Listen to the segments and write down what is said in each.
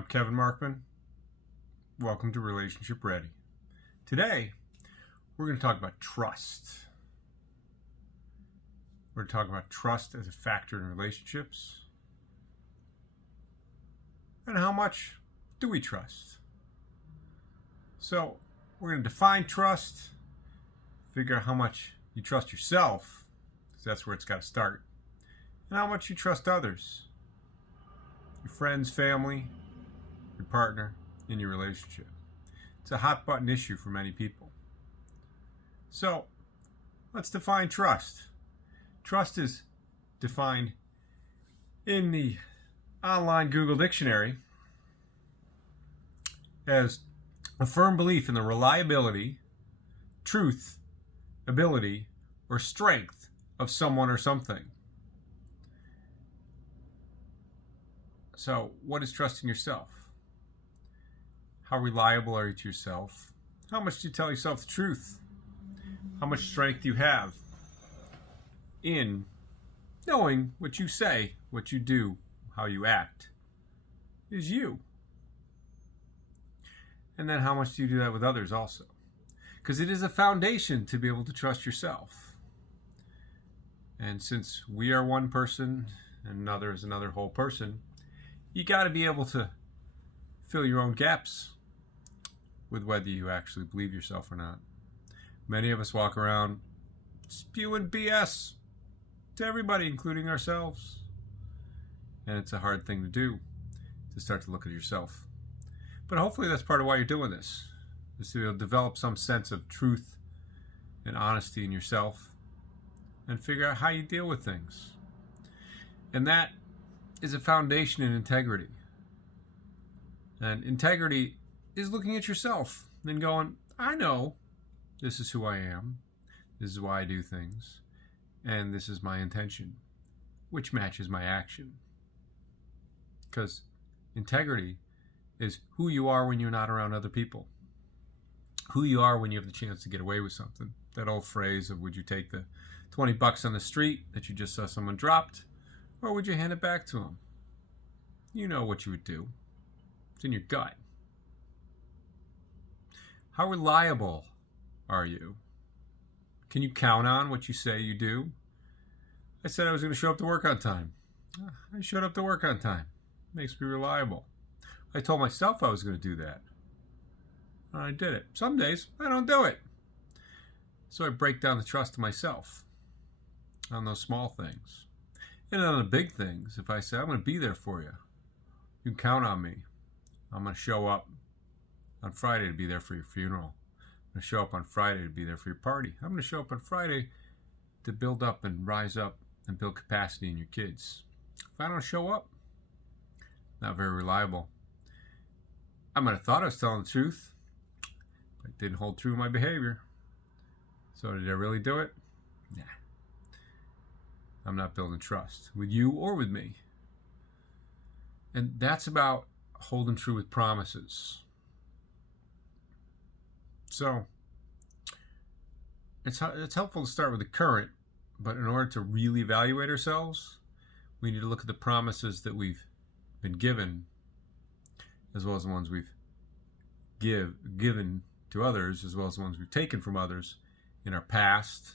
I'm Kevin Markman. Welcome to Relationship Ready. Today, we're going to talk about trust. We're going to talk about trust as a factor in relationships. And how much do we trust? So, we're going to define trust, figure out how much you trust yourself, because that's where it's got to start, and how much you trust others, your friends, family, your partner, in your relationship. It's a hot button issue for many people. So, let's define trust. Trust is defined in the online Google Dictionary as a firm belief in the reliability, truth, ability, or strength of someone or something. So, what is trusting yourself? How reliable are you to yourself? How much do you tell yourself the truth? How much strength do you have in knowing what you say, what you do, how you act is you? And then how much do you do that with others also? Because it is a foundation to be able to trust yourself. And since we are one person and another is another whole person, you got to be able to fill your own gaps with whether you actually believe yourself or not. Many of us walk around spewing BS to everybody, including ourselves. And it's a hard thing to do, to start to look at yourself. But hopefully that's part of why you're doing this, is to be able to develop some sense of truth and honesty in yourself and figure out how you deal with things. And that is a foundation in integrity. And integrity is looking at yourself and going, I know this is who I am, this is why I do things, and this is my intention, which matches my action. Because integrity is who you are when you're not around other people, who you are when you have the chance to get away with something. That old phrase of, would you take the $20 on the street that you just saw someone dropped, or would you hand it back to them? You know what you would do. It's in your gut. How reliable are you? Can you count on what you say you do? I said I was going to show up to work on time. I showed up to work on time. Makes me reliable. I told myself I was going to do that. And I did it. Some days I don't do it. So I break down the trust of myself on those small things. And on the big things, if I say, I'm going to be there for you, you can count on me. I'm going to show up on Friday to be there for your funeral. I'm going to show up on Friday to be there for your party. I'm going to show up on Friday to build up and rise up and build capacity in your kids. If I don't show up, not very reliable. I might have thought I was telling the truth, but it didn't hold true in my behavior. So did I really do it? Nah. I'm not building trust with you or with me. And that's about holding true with promises. So it's helpful to start with the current, but in order to really evaluate ourselves, we need to look at the promises that we've been given, as well as the ones we've given to others, as well as the ones we've taken from others in our past,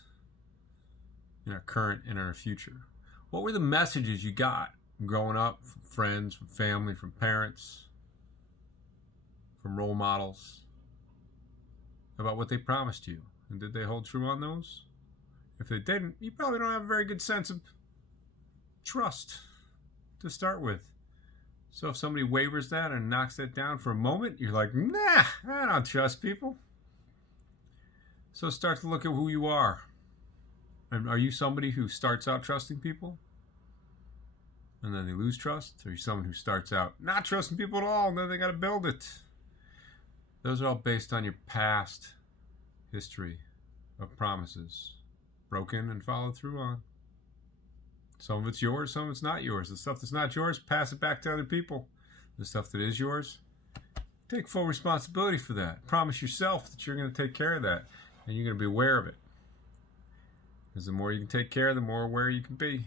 in our current, and in our future. What were the messages you got growing up from friends, from family, from parents, from role models, about what they promised you? And did they hold true on those? If they didn't, you probably don't have a very good sense of trust to start with. So if somebody wavers that and knocks that down for a moment, you're like, nah, I don't trust people. So start to look at who you are. And are you somebody who starts out trusting people and then they lose trust? Or are you someone who starts out not trusting people at all and then they got to build it? Those are all based on your past history of promises, broken and followed through on. Some of it's yours, some of it's not yours. The stuff that's not yours, pass it back to other people. The stuff that is yours, take full responsibility for that. Promise yourself that you're going to take care of that, and you're going to be aware of it. Because the more you can take care, the more aware you can be.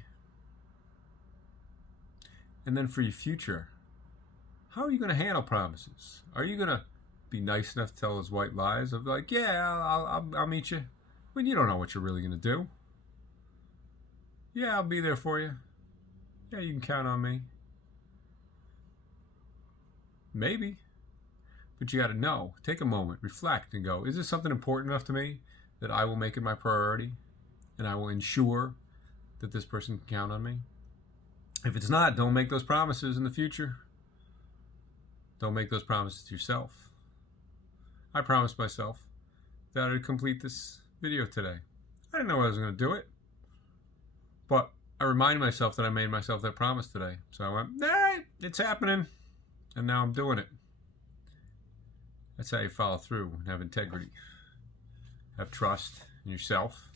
And then for your future, how are you going to handle promises? Are you going to be nice enough to tell those white lies of like, yeah, I'll meet you, when you don't know what you're really going to do? Yeah, I'll be there for you. Yeah, you can count on me. Maybe. But you got to know. Take a moment, reflect, and go, is this something important enough to me that I will make it my priority? And I will ensure that this person can count on me? If it's not, don't make those promises in the future. Don't make those promises to yourself. I promised myself that I would complete this video today. I didn't know I was going to do it. But I reminded myself that I made myself that promise today. So I went, all right, it's happening. And now I'm doing it. That's how you follow through and have integrity. Have trust in yourself.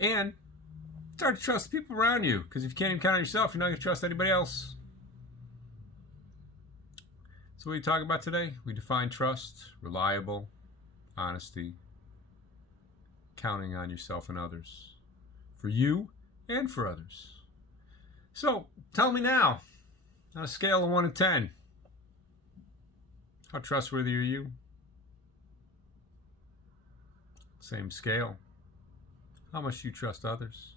And start to trust the people around you. Because if you can't even count on yourself, you're not going to trust anybody else. So what are we talking about today? We define trust, reliable, honesty, counting on yourself and others. For you and for others. So, tell me now, on a scale of 1 to 10, how trustworthy are you? Same scale. How much do you trust others?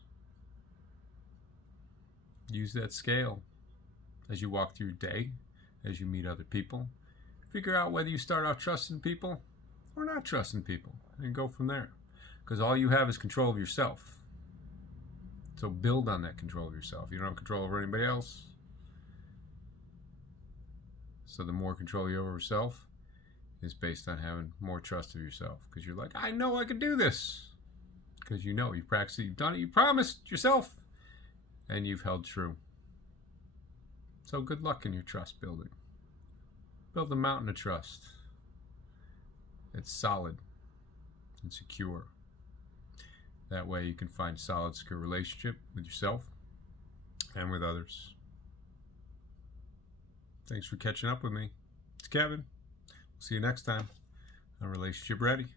Use that scale as you walk through your day, as you meet other people. Figure out whether you start off trusting people or not trusting people, and go from there. Because all you have is control of yourself. So build on that control of yourself. You don't have control over anybody else. So the more control you have over yourself is based on having more trust of yourself. Because you're like, I know I can do this. Because you know, you've practiced it, you've done it, you promised yourself, and you've held true. So good luck in your trust building. Build a mountain of trust. It's solid and secure. That way you can find a solid, secure relationship with yourself and with others. Thanks for catching up with me. It's Kevin. We'll see you next time on Relationship Ready.